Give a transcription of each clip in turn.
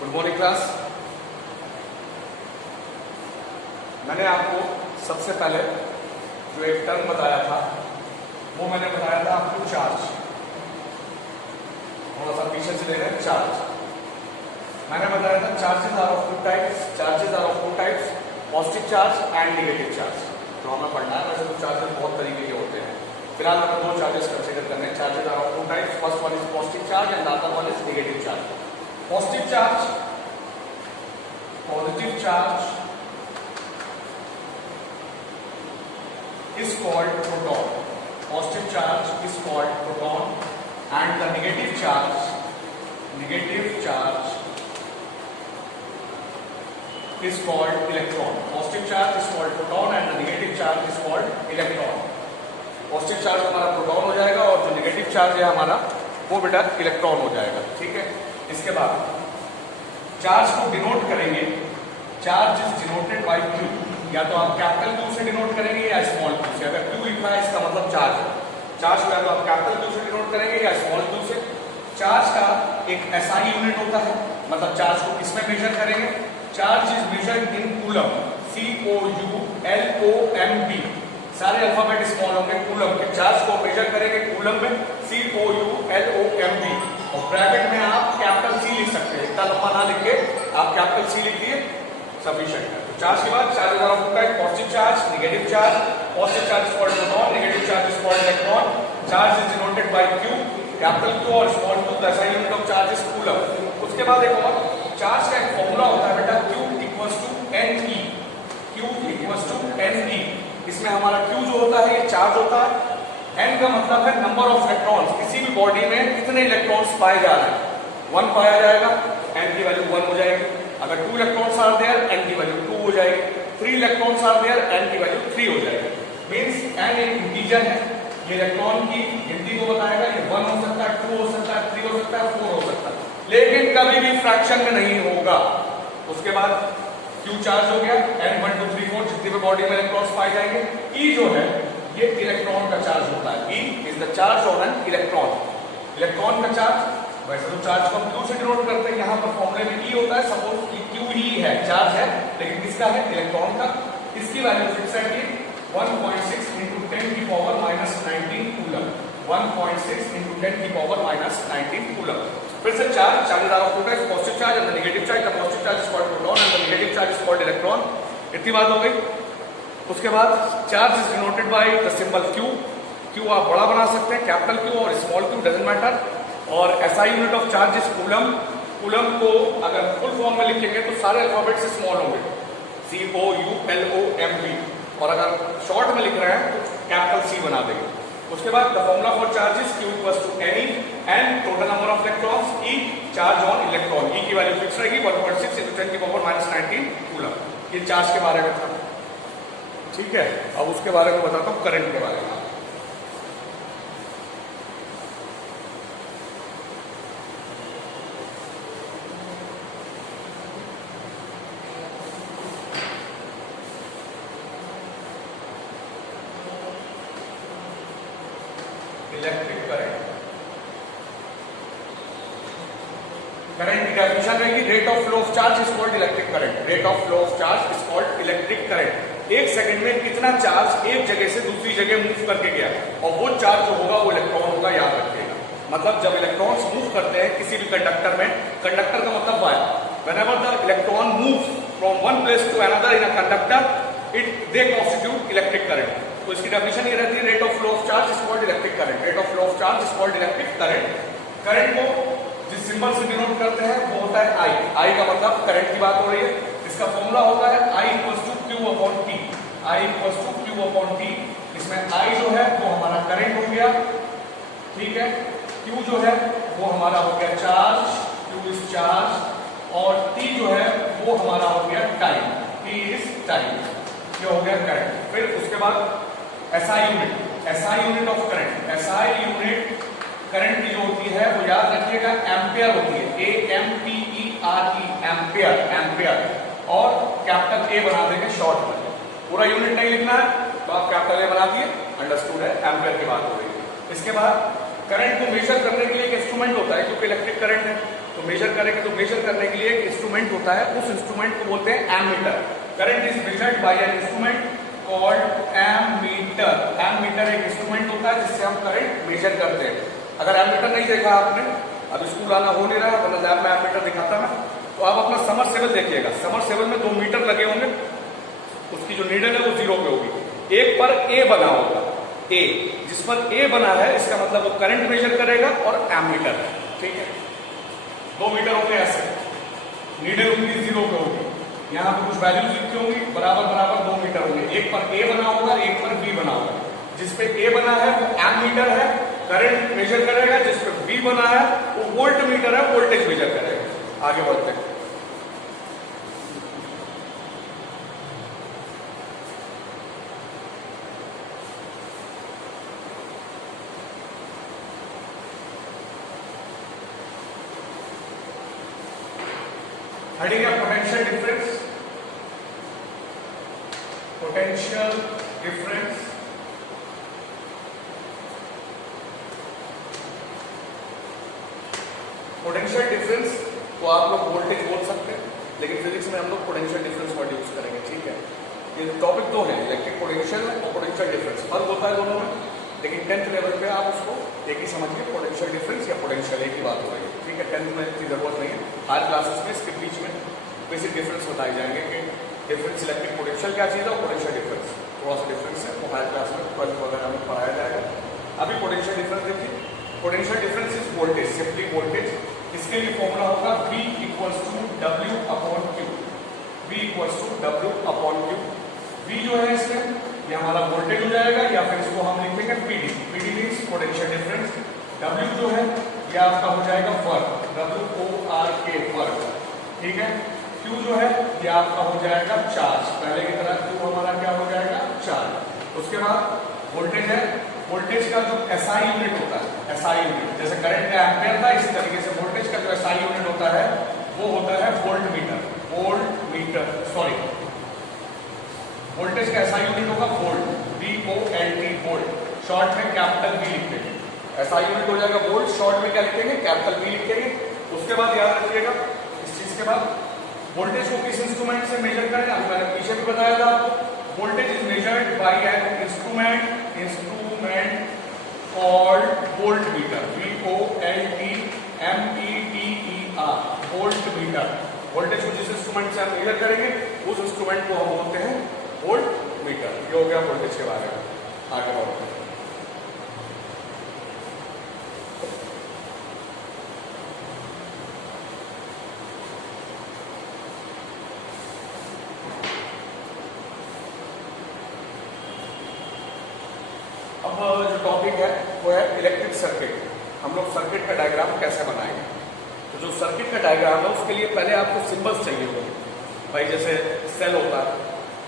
Good morning class. मैंने आपको सबसे पहले जो एक टर्म बताया था वो मैंने बताया था आपको चार्ज। थोड़ा सा पीछे से ले रहे हैं। चार्ज मैंने बताया था charges are of two types. Charges are of two types, positive charge and negative charge. तो हमें पढ़ना है। वैसे तो चार्जेस बहुत तरीके के होते हैं। फिलहाल हमें दो चार्जेस कंसीडर करने हैं। Charges are of two types. First one is positive charge and other one is negative charge. Positive charge is called proton. Positive charge is called proton and the negative charge is called electron. Positive charge is called proton and the negative charge is called electron. Positive charge हमारा proton हो जाएगा और जो negative charge है हमारा वो बेटा electron हो जाएगा। ठीक है। इसके बाद चार्ज को डिनोट करेंगे। Charge is denoted by Q। या तो आप कैपिटल Q से डिनोट करेंगे या स्मॉल q से। अगर Q लिखा है इसका मतलब चार्ज है। चार्ज को या तो आप कैपिटल Q से डिनोट करेंगे या स्मॉल q से। चार्ज का एक SI यूनिट होता है, मतलब चार्ज को किसमें मेजर करेंगे? Charge is measured in coulomb. COULOMB। सारे अल्फाबेट स्मॉल होंगे कूलम के। चार्ज को मेजर करेंगे कूलम में COULOMB और ब्रैकेट में आप कैपिटल C लिख सकते हैं। इतना लंबा ना लिख के आप कैपिटल C लिख दिए, सफिशिएंट है। तो चार्ज के बाद charges are of two type, positive charge, negative charge. Positive charge is called proton, negative charge is called electron. Charge is denoted by Q, capital Q और small q। The SI unit of charge is coulomb. उसके बाद एक और charge का एक formula होता है बेटा, Q equals to NE। Q equals to NE। इसमें हमारा Q जो होता है ये चार्ज होता है। N का मतलब है नंबर ऑफ इलेक्ट्रॉन्स। किसी भी बॉडी में कितने इलेक्ट्रॉन्स पाए जा रहे हैं? 1 पाया जाएगा, N की वैल्यू 1 हो जाएगी। अगर 2 इलेक्ट्रॉन्स आर देयर, N की वैल्यू 2 हो जाएगी। 3 इलेक्ट्रॉन्स आर देयर, N की वैल्यू 3 हो जाएगी। मींस N एक इंटीजर है। ये इलेक्ट्रॉन की गिनती को बताएगा। ये 1 हो सकता है, 2 हो सकता है, 3 हो सकता है, 4 हो सकता है, लेकिन कभी भी फ्रैक्शन में नहीं होगा। उसके बाद Q चार्ज हो गया। N 1 2 3 4 जितनी भी बॉडी में इलेक्ट्रॉन्स पाए जाएंगे। E जो है ये इलेक्ट्रॉन का चार्ज होता है। E is the charge on an electron. Electron का चार्ज, वैसे तो चार्ज को हम Q से डिनोट करते हैं, यहाँ पर फॉर्मूले में E होता है। सपोज कि Q ही है, चार्ज है, लेकिन किसका है? इलेक्ट्रॉन का। इसकी वैल्यू फिक्स है कि 1.6 into 10 की पावर -19 कूलम। 1.6 into 10 की पावर -19 कूलम। फिर से charges are of two types, positive charge and the negative charge. The positive charge is called proton and the negative charge is called electron. इतनी बात हो गई। उसके बाद charge is denoted by the symbol Q। Q आप बड़ा बना सकते हैं, कैपिटल Q और स्मॉल q, डजंट मैटर। और SI unit of charge is coulomb. Coulomb को अगर फुल फॉर्म में लिखेंगे तो सारे अल्फाबेट से स्मॉल होंगे, COULOMB। और अगर शॉर्ट में लिख रहे हैं तो कैपिटल C बना देंगे। उसके बाद the formula for charges Q equals to NE and total number of electrons E, charge on electron. E की वैल्यू फिक्स रहेगी 1.6 into 10 की पावर -19 कूलम। ये चार्ज के बारे में था। ठीक है। अब उसके बारे में बताता हूँ, करंट के बारे में। Electric current. करंट की डेफिनेशन रहेगी rate of flow of charge is called electric current. Rate of flow of charge is called electric current. एक सेकंड में कितना चार्ज एक जगह से दूसरी जगह मूव करके गया, और वो चार्ज जो होगा वो इलेक्ट्रॉन होगा, याद रखिएगा। मतलब जब इलेक्ट्रॉन्स मूव करते हैं किसी भी कंडक्टर में, कंडक्टर का मतलब wire, whenever the electron moves from one place to another in a conductor they constitute electric current. तो इसकी डेफिनेशन ये रहती है rate of flow of charge is called electric current. Rate of flow of charge is called electric current. Current को जिस symbol से denote करते हैं वो होता है I। I का मतलब करंट की बात हो रही है। इसका फॉर्मूला होता है I equals to Q upon T। I equals to Q upon T। इसमें I जो है वो हमारा करंट हो गया, ठीक है। Q जो है वो हमारा हो गया चार्ज, Q इज चार्ज, और T जो है वो हमारा हो गया टाइम, T इज टाइम। ये हो गया करंट। फिर उसके बाद SI unit, SI unit of current. SI unit current की जो होती है वो याद रखिएगा एम्पियर होती है, AMPERE, एम्पियर, एम्पियर। और कैपिटल A बना देंगे शॉर्ट में। पूरा यूनिट नहीं लिखना है तो आप कैपिटल A बना दिए, अंडरस्टूड है, एम्पियर की बात हो रही है। इसके बाद करंट को मेजर करने के लिए एक इंस्ट्रूमेंट होता है, क्योंकि इलेक्ट्रिक करंट है तो मेजर करेंगे तो मेजर करने के लिए एक इंस्ट्रूमेंट होता है, उस इंस्ट्रूमेंट को बोलते हैं ammeter. Current is measured by an instrument called ammeter. Ammeter एक इंस्ट्रूमेंट होता है जिससे हम करंट मेजर करते हैं। अगर एमीटर नहीं देखा आपने, अब स्कूल आना हो नहीं रहा, वरना लैब में एमीटर दिखाता मैं, तो आप अपना समरसेबल देखिएगा। समरसेबल में 2 मीटर लगे होंगे, उसकी जो नीडल है वो 0 पे होगी। एक पर ए बना होगा, ए जिस पर ए बना है इसका मतलब वो करंट मेजर करेगा और एमीटर है, ठीक है। 2 मीटर होंगे ऐसे, नीडल उनकी 0 पे होगी, यहाँ पे कुछ वैल्यूज लिखी होंगी, बराबर बराबर 2 मीटर होंगे। एक पर ए बना होगा, एक पर बी बना होगा। जिस पे ए बना है वो एमीटर है, करंट मेजर करेगा। जिस पे बी बना है वो वोल्ट मीटर है, वोल्टेज मेजर करेगा। आगे बढ़ते हैं। हेडिंग है potential difference. Potential difference potential difference को आप लोग वोल्टेज बोल सकते हैं, लेकिन फिजिक्स में हम लोग पोटेंशियल डिफरेंस वर्ड यूज करेंगे, ठीक है। ये टॉपिक तो है इलेक्ट्रिक पोटेंशियल और पोटेंशियल डिफरेंस, फर्क होता है दोनों में, लेकिन 10th लेवल पे आप उसको एक ही समझिए, पोटेंशियल डिफरेंस या पोटेंशियल एक ही बात हो रही है, ठीक है। 10th में इसकी जरूरत नहीं है, हायर क्लासेस में इसके बीच में बेसिक डिफरेंस बताए जाएंगे कि डिफरेंस इलेक्ट्रिक पोटेंशियल क्या चीज़ है और पोटेंशियल डिफरेंस थोड़ा सा डिफरेंस है, वो हायर क्लास में 12th वगैरह में पढ़ाया जाएगा। अभी पोटेंशियल डिफरेंस देखिए। Potential difference is voltage, simply voltage. इसके लिए फॉर्मूला होगा V equals to W upon Q। V equals to W upon Q। V जो है इसमें ये हमारा वोल्टेज हो जाएगा, या फिर इसको हम लिखेंगे PD। PD means potential difference. W जो है ये आपका हो जाएगा वर्क, WORK वर्क, ठीक है। Q जो है ये आपका हो जाएगा चार्ज, पहले की तरह Q हमारा क्या हो जाएगा, चार्ज। उसके बाद वोल्टेज है, वोल्टेज का जो SI यूनिट होता है, SI यूनिट जैसे करंट का एम्पियर था, इसी तरीके से वोल्टेज का जो SI यूनिट होता है वो होता है volt meter. Volt meter, sorry, voltage का SI यूनिट होगा वोल्ट, VOLT, वोल्ट। शॉर्ट में कैपिटल V लिखेंगे। SI यूनिट हो जाएगा वोल्ट, शॉर्ट में क्या लिखेंगे, कैपिटल V लिखेंगे। उसके बाद याद रखिएगा इस चीज के बाद वोल्टेज को किस इंस्ट्रूमेंट से मेजर करें, अभी मैंने पीछे भी बताया था आपको। Voltage is measured by an instrument called voltmeter, VOLTMETER, voltmeter। Voltage को जिस इंस्ट्रूमेंट से हम मेजर करेंगे उस इंस्ट्रूमेंट को हम बोलते हैं वोल्टमीटर। ये हो गया वोल्टेज के बारे में। आगे बढ़ते हैं। अब जो टॉपिक है वो है इलेक्ट्रिक सर्किट। हम लोग सर्किट का डायग्राम कैसे बनाएंगे। तो जो सर्किट का डायग्राम है उसके लिए पहले आपको सिंबल्स चाहिए होंगे। भाई जैसे सेल होता है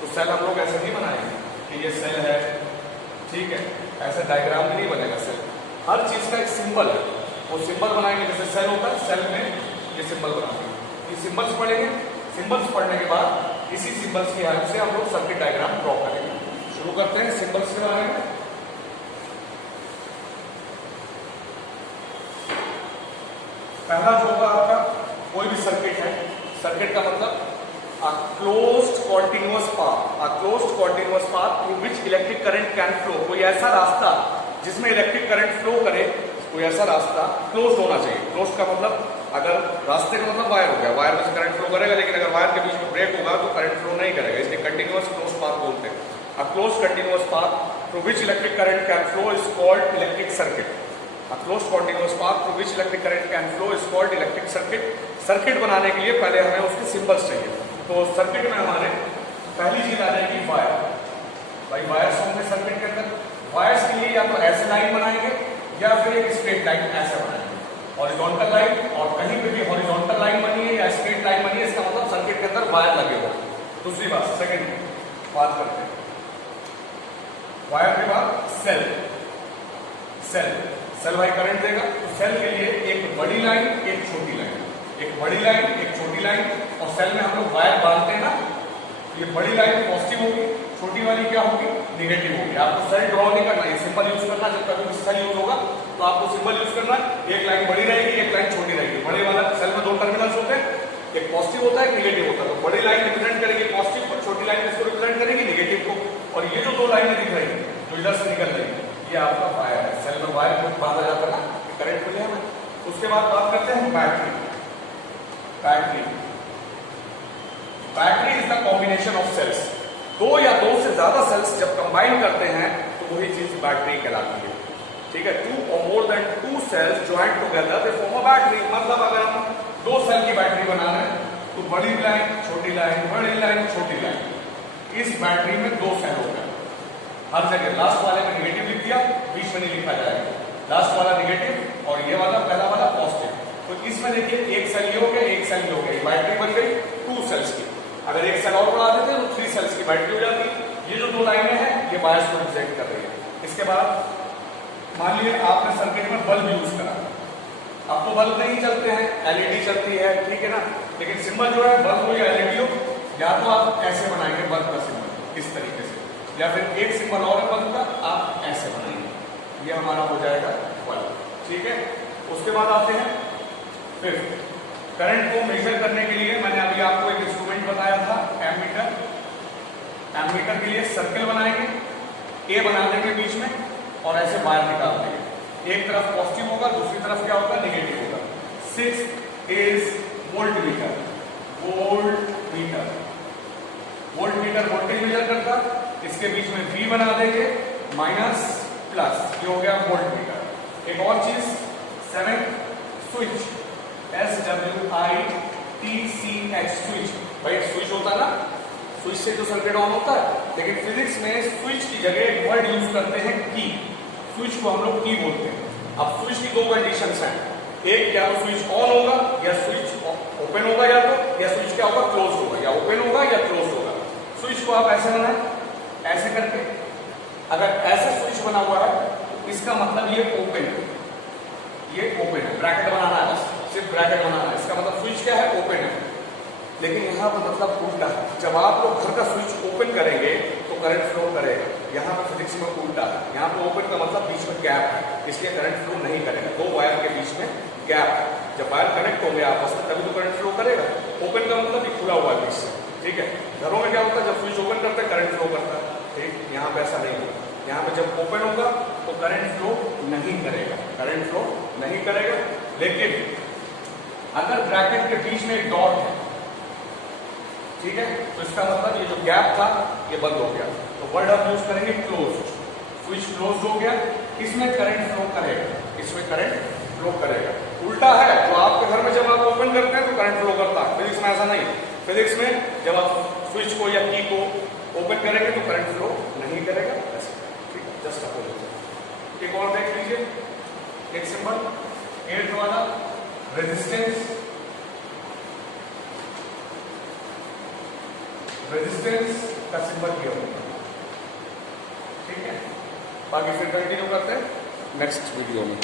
तो सेल हम लोग ऐसे नहीं बनाएंगे कि ये सेल है, ठीक है, ऐसे डायग्राम में नहीं बनेगा सेल। हर चीज का एक सिंबल है, वो सिंबल बनाएंगे। जैसे सेल होता है, सेल में ये सिंबल बनाएंगे, ये सिंबल्स पढ़ेंगे। सिंबल्स पढ़ने के बाद इसी सिंबल्स की हेल्प से हम लोग सर्किट डायग्राम ड्रॉ करेंगे। शुरू करते हैं सिंबल्स के बारे में। पहला जो होगा आपका कोई भी सर्किट है, सर्किट का मतलब a closed continuous path, a closed continuous path through which electric current can flow। कोई ऐसा रास्ता जिसमें इलेक्ट्रिक करंट फ्लो करे, कोई ऐसा रास्ता क्लोज्ड होना चाहिए। क्लोज्ड का मतलब अगर रास्ते का मतलब वायर हो गया, वायर में से करंट फ्लो करेगा, लेकिन अगर वायर के बीच में ब्रेक होगा तो करंट फ्लो नहीं करेगा, इसलिए कंटिन्यूअस क्लोज पाथ बोलते हैं। A closed continuous path through which electric current can flow is called electric circuit। A closed continuous path through which electric current can flow is called electric circuit। Circuit बनाने के लिए पहले हमें उसके symbols चाहिए। तो सर्किट में हमारे पहली चीज आ जाएगी वायर। भाई वायर्स होंगे सर्किट के अंदर। वायर्स के लिए या तो ऐसे लाइन बनाएंगे या फिर एक स्ट्रेट लाइन ऐसे बनाएंगे, हॉरिजॉन्टल लाइन। और कहीं पे भी हॉरिजॉन्टल लाइन बनी है या स्ट्रेट लाइन बनी है, इसका मतलब सर्किट के अंदर वायर लगे हुए। दूसरी बात, सेकंड बात करते हैं वायर के बाद सेल। सेल भाई करंट देगा, तो सेल के लिए एक बड़ी लाइन एक छोटी लाइन, एक बड़ी लाइन एक छोटी लाइन। और सेल में हम लोग वायर बांधते हैं ना, ये बड़ी लाइन पॉजिटिव होगी, छोटी वाली क्या होगी, निगेटिव होगी। आपको सेल ड्रॉ नहीं करना, ये सिंबल यूज करना। जब कभी भी सेल यूज होगा तो आपको सिंबल यूज करना है। एक लाइन बड़ी रहेगी, एक लाइन छोटी रहेगी। बड़े वाला सेल में दो टर्मिनल्स होते हैं, एक पॉजिटिव होता है, एक निगेटिव होता है। तो बड़ी लाइन रिप्रेजेंट करेगी पॉजिटिव को, छोटी लाइन किसको रिप्रेजेंट करेगी, निगेटिव को। और ये जो दो लाइनें दिख रही है जो इधर से निकल रही है, ये आपका वायर है। सेल में वायर को बांधा जाता है ना, करंट मिले हमें। उसके बाद बात करते हैं battery. Battery battery is the combination of cells. दो या दो से ज्यादा सेल्स जब कंबाइन करते हैं तो वही चीज बैटरी कहलाती है। ठीक है, टू और more than two cells joint together they form a battery. मतलब अगर हम दो सेल की बैटरी बना रहे हैं तो बड़ी लाइन छोटी लाइन, बड़ी लाइन छोटी लाइन, इस बैटरी में दो सेल हो गए। हर जगह लास्ट वाले में निगेटिव लिख दिया, बीच में नहीं लिखा जाएगा। लास्ट वाला निगेटिव और ये वाला पहला वाला पॉजिटिव। तो इसमें देखिए एक सेल ये हो गया, एक सेल ये हो गया, बैटरी बन गई टू सेल्स की। अगर एक सेल और बढ़ा देते हैं तो 3 सेल्स की बैटरी हो जाती। ये जो दो लाइनें हैं ये बायस को रिप्रेजेंट कर रही है। इसके बाद मान लीजिए आपने सर्किट में बल्ब यूज करा, अब तो बल्ब नहीं चलते हैं, एलईडी चलती है, ठीक है ना। लेकिन सिंबल जो है बल्ब हो या एलईडी हो, या तो आप ऐसे बनाएंगे बल्ब का सिंबल इस तरीके से, या फिर एक सिंबल और है बल्ब का, आप ऐसे बनाएंगे, ये हमारा हो जाएगा बल्ब। ठीक है, उसके बाद आते हैं फिर करंट को मेजर करने के लिए मैंने अभी आपको एक इंस्ट्रूमेंट बताया था, एमीटर। एमीटर के लिए सर्कल बनाएंगे, ए बना देंगे बीच में और ऐसे वायर निकाल देंगे। एक तरफ पॉजिटिव होगा, दूसरी तरफ क्या होगा, नेगेटिव होगा। 6 is volt meter. Volt meter, volt meter voltage measure करता। इसके बीच में V बना देंगे, माइनस प्लस, ये हो गया वोल्ट मीटर। एक और चीज 7 स्विच, SWITCH स्विच। भाई स्विच होता है ना, स्विच से जो सर्किट ऑन होता है, लेकिन फिजिक्स में स्विच की जगह एक वर्ड यूज करते हैं की। स्विच को हम लोग की बोलते हैं। अब स्विच की दो कंडीशंस हैं, एक क्या तो स्विच ऑन होगा या स्विच ओपन होगा, या स्विच क्या होगा, क्लोज होगा, या ओपन होगा या क्लोज होगा। स्विच को आप ऐसे बनाएं, ऐसे करके। अगर ऐसे स्विच बना हुआ है तो इसका मतलब ये ओपन है, ये ओपन है। ब्रैकेट बनाना है, बस सिर्फ ब्रैकेट बनाना है। इसका मतलब स्विच क्या है, ओपन है। लेकिन यहाँ पर मतलब उल्टा है। जब आप लोग घर का स्विच ओपन करेंगे तो करंट फ्लो करेगा। यहाँ पर फिजिक्स में उल्टा है। यहाँ पर ओपन का मतलब बीच में गैप है, इसलिए करंट फ्लो नहीं करेगा। दो वायर के बीच में गैप है, जब वायर कनेक्ट होंगे आपस में तभी तो करंट फ्लो करेगा। ओपन का मतलब ये खुला हुआ है बीच से। ठीक है, घरों में क्या होता है, जब स्विच ओपन करते हैं करंट फ्लो करता है। ठीक, यहाँ पे ऐसा नहीं होगा। यहाँ पे जब ओपन होगा तो करंट फ्लो नहीं करेगा, करंट फ्लो नहीं करेगा। लेकिन अगर ब्रैकेट के बीच में एक डॉट है, ठीक है, तो इसका मतलब ये जो गैप था ये बंद हो गया। तो वर्ड आप यूज करेंगे क्लोज। स्विच क्लोज हो गया, इसमें करंट फ्लो करेगा, इसमें करंट फ्लो करेगा। उल्टा है, तो आपके घर में जब आप ओपन करते हैं तो करंट फ्लो करता है। फिजिक्स में ऐसा नहीं। फिजिक्स में जब आप स्विच को या की को ओपन करेंगे तो करंट फ्लो नहीं करेगा। ठीक है, जस्ट अपोजिट। एक और देख लीजिए, एक सिंबल 8 वाला रेजिस्टेंस। रेजिस्टेंस का सिंबल ये होगा। ठीक है, बाकी फिर कंटिन्यू करते हैं नेक्स्ट वीडियो में।